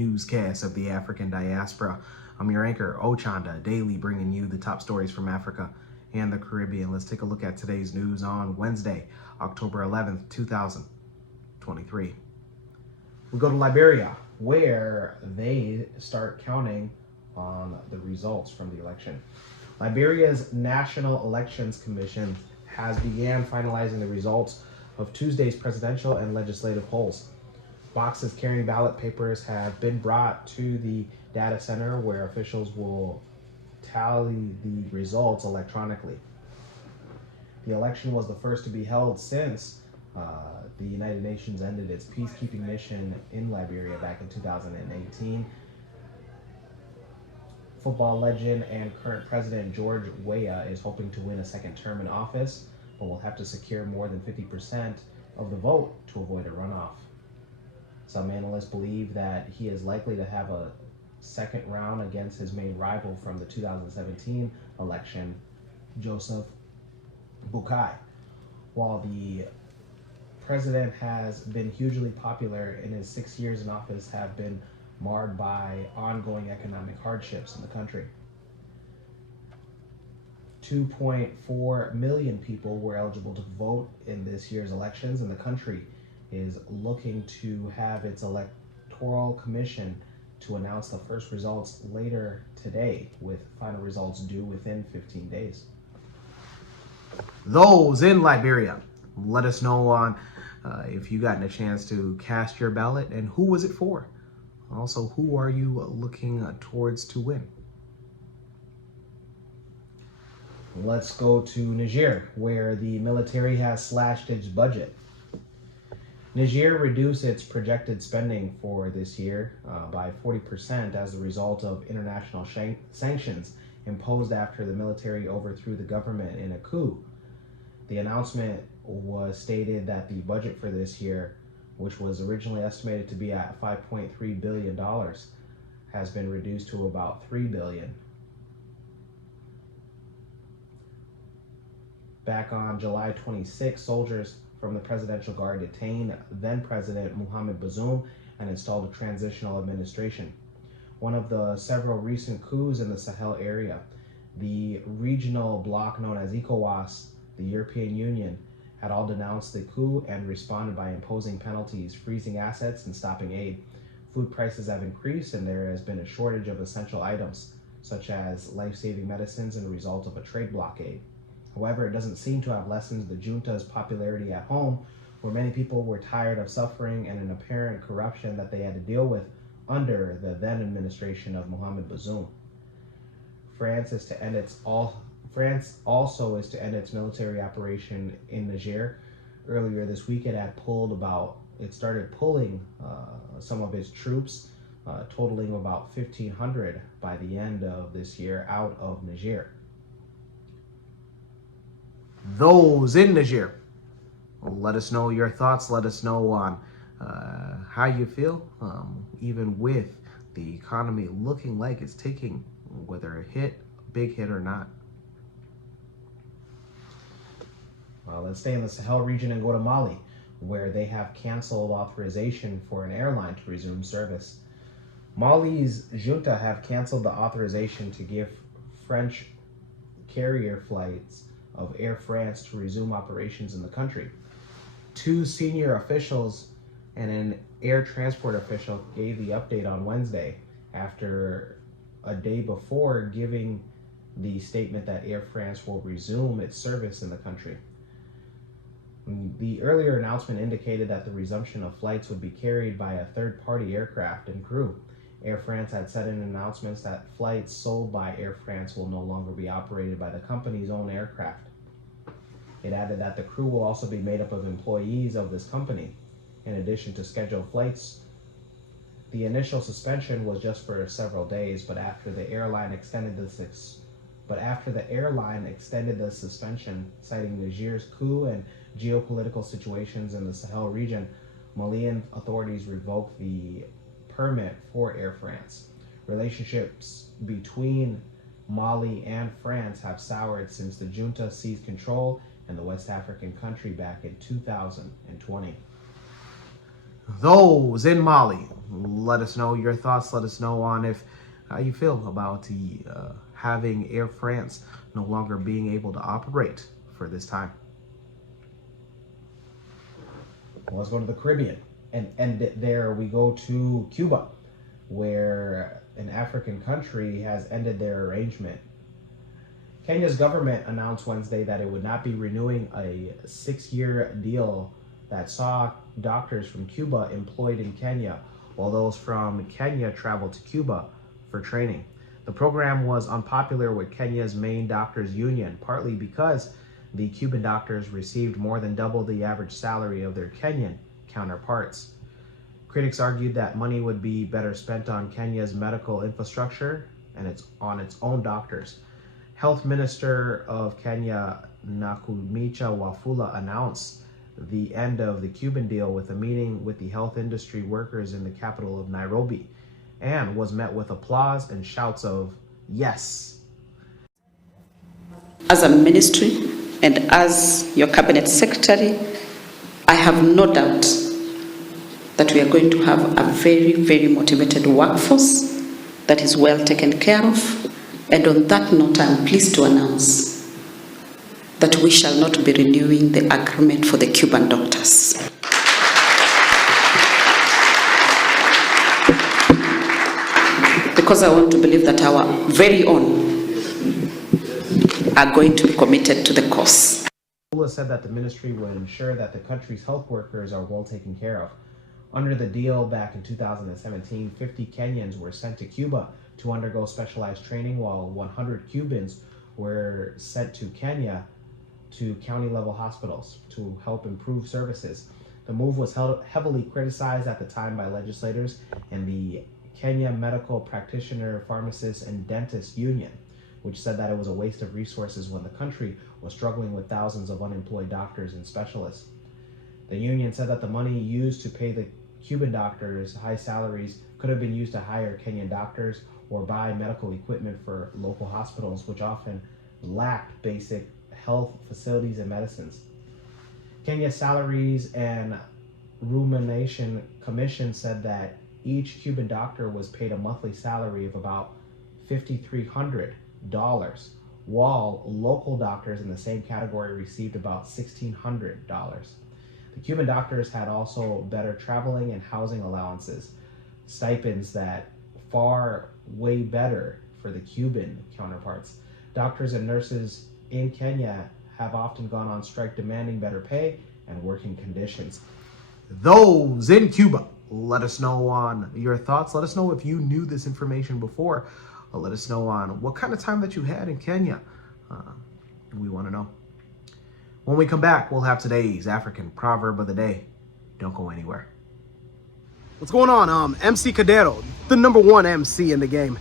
newscast of the African diaspora. I'm your anchor, Ochanda, daily bringing you the top stories from Africa and the Caribbean. Let's take a look at today's news on Wednesday, October 11th, 2023. We go to Liberia, where they start counting on the results from the election. Liberia's National Elections Commission has began finalizing the results of Tuesday's presidential and legislative polls. Boxes carrying ballot papers have been brought to the data center where officials will tally the results electronically. The election was the first to be held since the United Nations ended its peacekeeping mission in Liberia back in 2018. Football legend and current president George Weah is hoping to win a second term in office, but will have to secure more than 50% of the vote to avoid a runoff. Some analysts believe that he is likely to have a second round against his main rival from the 2017 election, Joseph Boakai. While the president has been hugely popular in his 6 years in office have been marred by ongoing economic hardships in the country. 2.4 million people were eligible to vote in this year's elections, and the country is looking to have its electoral commission to announce the first results later today, with final results due within 15 days. Those in Liberia, let us know on if you gotten a chance to cast your ballot and who was it for. Also, who are you looking towards to win? Let's go to Niger, where the military has slashed its budget. Niger reduced its projected spending for this year by 40% as a result of international sanctions imposed after the military overthrew the government in a coup. The announcement was stated that the budget for this year, which was originally estimated to be at $5.3 billion, has been reduced to about $3 billion. Back on July 26, soldiers from the Presidential Guard detained then-President Mohamed Bazoum and installed a transitional administration. One of the several recent coups in the Sahel area, the regional bloc known as ECOWAS, the European Union, had all denounced the coup and responded by imposing penalties, freezing assets, and stopping aid. Food prices have increased, and there has been a shortage of essential items, such as life-saving medicines, as a result of a trade blockade. However, it doesn't seem to have lessened the junta's popularity at home, where many people were tired of suffering and an apparent corruption that they had to deal with under the then administration of Mohamed Bazoum. France also is to end its military operation in Niger. Earlier this week, it started pulling some of its troops, totaling about 1,500 by the end of this year, out of Niger. Those in Niger, let us know your thoughts. Let us know on how you feel, even with the economy looking like it's taking whether a big hit or not. Let's stay in the Sahel region and go to Mali, where they have canceled authorization for an airline to resume service. Mali's junta have canceled the authorization to give French carrier flights of Air France to resume operations in the country. Two senior officials and an air transport official gave the update on Wednesday, after a day before giving the statement that Air France will resume its service in the country. The earlier announcement indicated that the resumption of flights would be carried by a third-party aircraft and crew. Air France had said in announcements that flights sold by Air France will no longer be operated by the company's own aircraft. It added that the crew will also be made up of employees of this company, in addition to scheduled flights. The initial suspension was just for several days, but after the airline extended the suspension, citing Niger's coup and geopolitical situations in the Sahel region, Malian authorities revoked the permit for Air France. Relationships between Mali and France have soured since the junta seized control in the West African country back in 2020. Those in Mali, let us know your thoughts. Let us know on if how you feel about the having Air France no longer being able to operate for this time. Let's go to the Caribbean and end it there. We go to Cuba, where an African country has ended their arrangement. Kenya's government announced Wednesday that it would not be renewing a 6-year deal that saw doctors from Cuba employed in Kenya, while those from Kenya traveled to Cuba for training. The program was unpopular with Kenya's main doctors union, partly because the Cuban doctors received more than double the average salary of their Kenyan counterparts. Critics argued that money would be better spent on Kenya's medical infrastructure and on its own doctors. Health Minister of Kenya, Nakumicha Wafula, announced the end of the Cuban deal with a meeting with the health industry workers in the capital of Nairobi, and was met with applause and shouts of yes. As a ministry and as your cabinet secretary, I have no doubt that we are going to have a very, very motivated workforce that is well taken care of. And on that note, I'm pleased to announce that we shall not be renewing the agreement for the Cuban doctors. Because I want to believe that our very own are going to be committed to the cause. Lula said that the ministry would ensure that the country's health workers are well taken care of. Under the deal back in 2017, 50 Kenyans were sent to Cuba to undergo specialized training, while 100 Cubans were sent to Kenya to county-level hospitals to help improve services. The move was heavily criticized at the time by legislators and the Kenya Medical Practitioner, Pharmacists, and Dentists Union, which said that it was a waste of resources when the country was struggling with thousands of unemployed doctors and specialists. The union said that the money used to pay the Cuban doctors high salaries could have been used to hire Kenyan doctors or buy medical equipment for local hospitals, which often lacked basic health facilities and medicines. Kenya's Salaries and Remuneration Commission said that each Cuban doctor was paid a monthly salary of about $5,300, while local doctors in the same category received about $1,600. The Cuban doctors had also better traveling and housing allowances, stipends that far way better for the Cuban counterparts. Doctors and nurses in Kenya have often gone on strike demanding better pay and working conditions. Those in Cuba, let us know on your thoughts. Let us know if you knew this information before. Let us know on what kind of time that you had in Kenya. We want to know. When we come back, we'll have today's African proverb of the day. Don't go anywhere. What's going on? MC Cadero, the #1 MC in the game.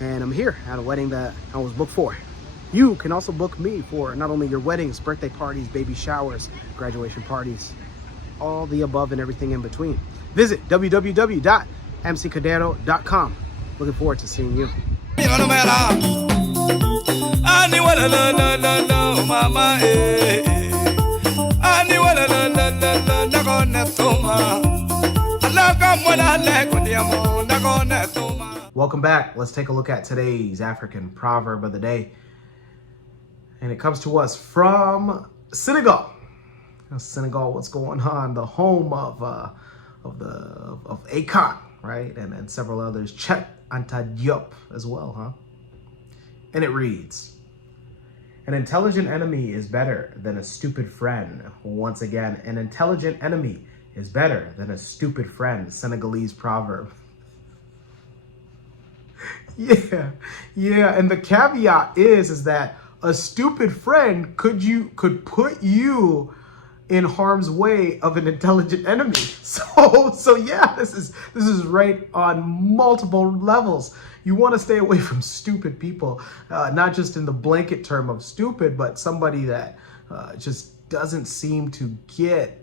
And I'm here at a wedding that I was booked for. You can also book me for not only your weddings, birthday parties, baby showers, graduation parties, all the above and everything in between. Visit www.mccadero.com. Looking forward to seeing you. Welcome back. Let's take a look at today's African proverb of the day. And it comes to us from Senegal. Senegal, what's going on? The home of Akon, right? And several others. Chet Anta Diop as well, huh? And it reads, an intelligent enemy is better than a stupid friend. Once again, an intelligent enemy is better than a stupid friend. Senegalese proverb. Yeah. And the caveat is that a stupid friend could put you in harm's way of an intelligent enemy. So yeah, this is right on multiple levels. You want to stay away from stupid people, not just in the blanket term of stupid, but somebody that just doesn't seem to get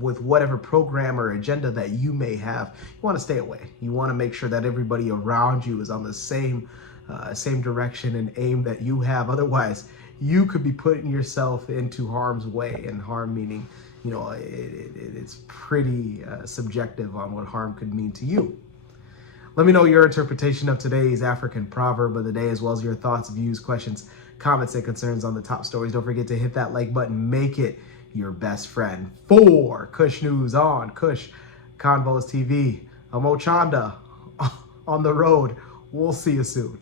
with whatever program or agenda that you may have. You want to stay away. You want to make sure that everybody around you is on the same direction and aim that you have. Otherwise, you could be putting yourself into harm's way, and harm meaning, it's pretty subjective on what harm could mean to you. Let me know your interpretation of today's African proverb of the day, as well as your thoughts, views, questions, comments, and concerns on the top stories. Don't forget to hit that like button. Make it your best friend. For Kush News on Kush Convos TV, I'm Ochanda on the road. We'll see you soon.